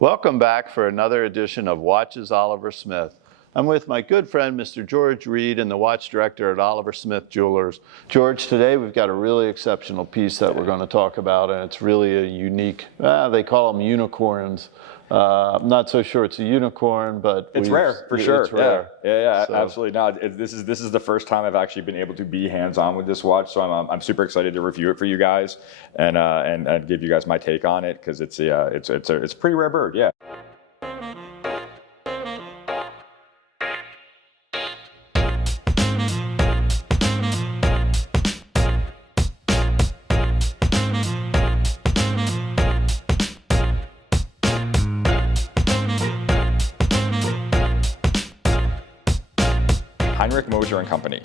Welcome back for another edition of Watches Oliver Smith. I'm with my good friend, Mr. George Reed, and the watch director at Oliver Smith Jewelers. George, today we've got a really exceptional piece that we're going to talk about, and it's really a unique, they call them unicorns. I'm not so sure it's a unicorn, but it's rare for sure. It's rare. Yeah, so. Absolutely. No, this is the first time I've actually been able to be hands-on with this watch, so I'm super excited to review it for you guys and give you guys my take on it because it's a pretty rare bird. Yeah. Moser and Company.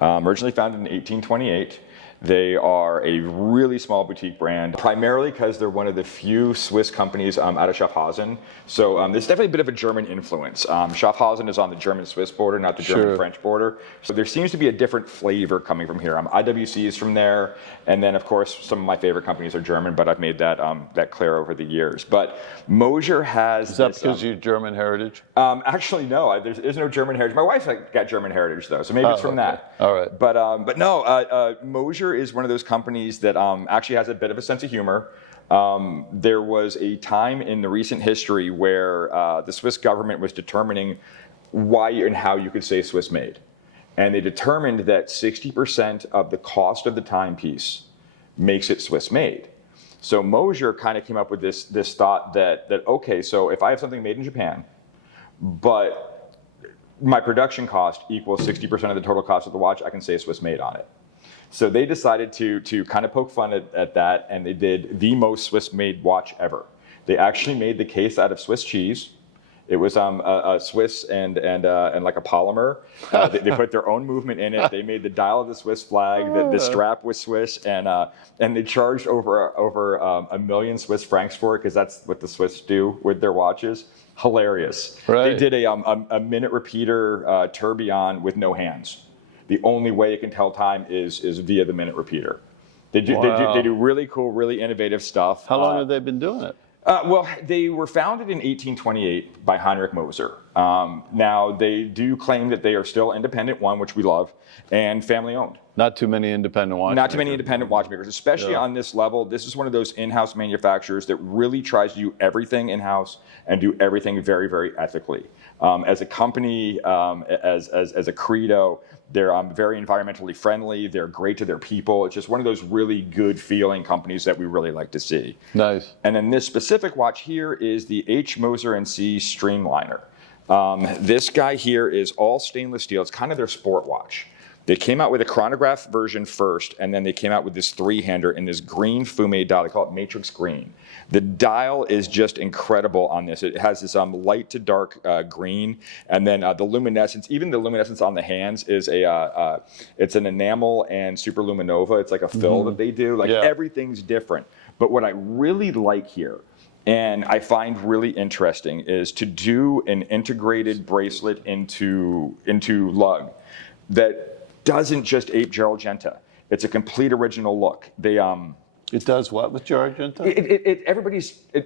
Originally founded in 1828. They are a really small boutique brand, primarily because they're one of the few Swiss companies out of Schaffhausen. So there's definitely a bit of a German influence. Schaffhausen is on the German-Swiss border, not the German-French border. So there seems to be a different flavor coming from here. IWC is from there, and then of course some of my favorite companies are German, but I've made that clear over the years. But Moser has. Is that because you're German heritage? Actually, no. There's no German heritage. My wife got German heritage though, so maybe it's from that. All right. But no, Moser is one of those companies that actually has a bit of a sense of humor. There was a time in the recent history where the Swiss government was determining why and how you could say Swiss made. And they determined that 60% of the cost of the timepiece makes it Swiss made. So Moser kind of came up with this thought that okay, so if I have something made in Japan, but my production cost equals 60% of the total cost of the watch, I can say Swiss made on it. So they decided to kind of poke fun at that, and they did the most Swiss-made watch ever. They actually made the case out of Swiss cheese. It was a Swiss and like a polymer. They put their own movement in it. They made the dial of the Swiss flag. The strap was Swiss, and they charged over $1 million Swiss francs for it because that's what the Swiss do with their watches. Hilarious. Right. They did a minute repeater tourbillon with no hands. The only way it can tell time is via the minute repeater. They do really cool, really innovative stuff. How long have they been doing it? Well, they were founded in 1828 by Heinrich Moser. Now, they do claim that they are still independent, one, which we love, and family owned. Not too many independent watchmakers. Not too many independent watchmakers, especially on this level. This is one of those in-house manufacturers that really tries to do everything in-house and do everything very, very ethically. As a company, as a credo, they're very environmentally friendly. They're great to their people. It's just one of those really good feeling companies that we really like to see. Nice. And then this specific watch here is the Moser Cie Streamliner. This guy here is all stainless steel. It's kind of their sport watch. They came out with a chronograph version first, and then they came out with this three-hander in this green fume dial. They call it matrix green. The dial is just incredible on this. It has this light to dark green, and then the luminescence, even the luminescence on the hands is it's an enamel and superluminova. It's like a fill that they do. Everything's different. But what I really like here, and I find really interesting, is to do an integrated bracelet into lug that doesn't just ape Gerald Genta. It's a complete original look. It does what with Gerald Genta?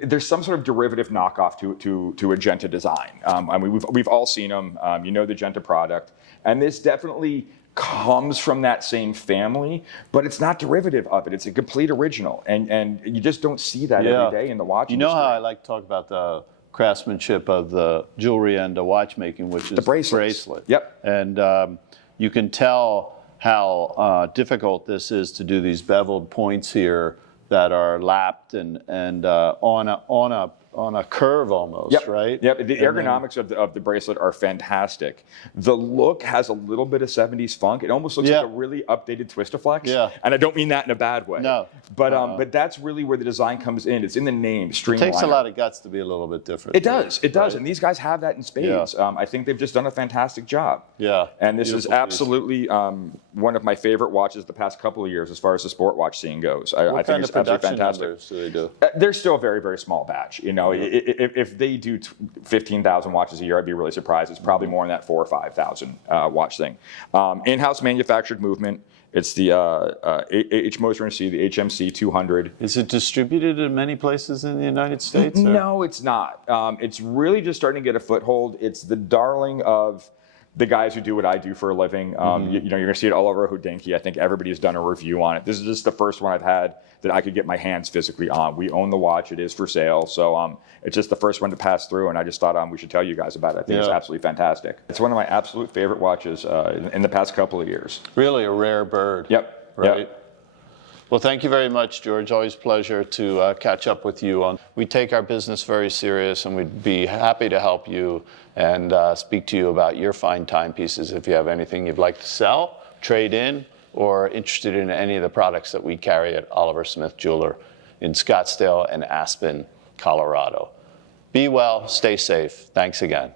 There's some sort of derivative knockoff to a Genta design. I mean, we've all seen them. You know the Genta product, and this definitely comes from that same family, but it's not derivative of it. It's a complete original, and you just don't see that every day in the watch industry. You know how I like to talk about the craftsmanship of the jewelry and the watchmaking, which is the bracelet. Yep. And you can tell how difficult this is to do these beveled points here that are lapped and on a curve almost, right? Yep. The ergonomics of the bracelet are fantastic. The look has a little bit of 70s funk. It almost looks like a really updated Twistaflex. Yeah. And I don't mean that in a bad way. No. But that's really where the design comes in. It's in the name, Streamliner. It takes a lot of guts to be a little bit different. It does. Right? And these guys have that in spades. Yeah. I think they've just done a fantastic job. Yeah. And this is absolutely one of my favorite watches the past couple of years as far as the sport watch scene goes. What kind of production numbers do they do? They're still very, very small batch. You know, if they do 15,000 watches a year, I'd be really surprised. It's probably more in that 4,000 or 5,000 watch thing. In-house manufactured movement. It's the Moser Cie, the HMC 200. Is it distributed in many places in the United States? Or? No, it's not. It's really just starting to get a foothold. It's the darling of the guys who do what I do for a living. You're going to see it all over Hodinkee. I think everybody's done a review on it. This is just the first one I've had that I could get my hands physically on. We own the watch. It is for sale. So it's just the first one to pass through, and I just thought we should tell you guys about it. I think it's absolutely fantastic. It's one of my absolute favorite watches in the past couple of years. Really a rare bird. Yep. Right? Yep. Well, thank you very much, George. Always a pleasure to catch up with you. We take our business very serious, and we'd be happy to help you and speak to you about your fine timepieces if you have anything you'd like to sell, trade in, or interested in any of the products that we carry at Oliver Smith Jeweler in Scottsdale and Aspen, Colorado. Be well, stay safe. Thanks again.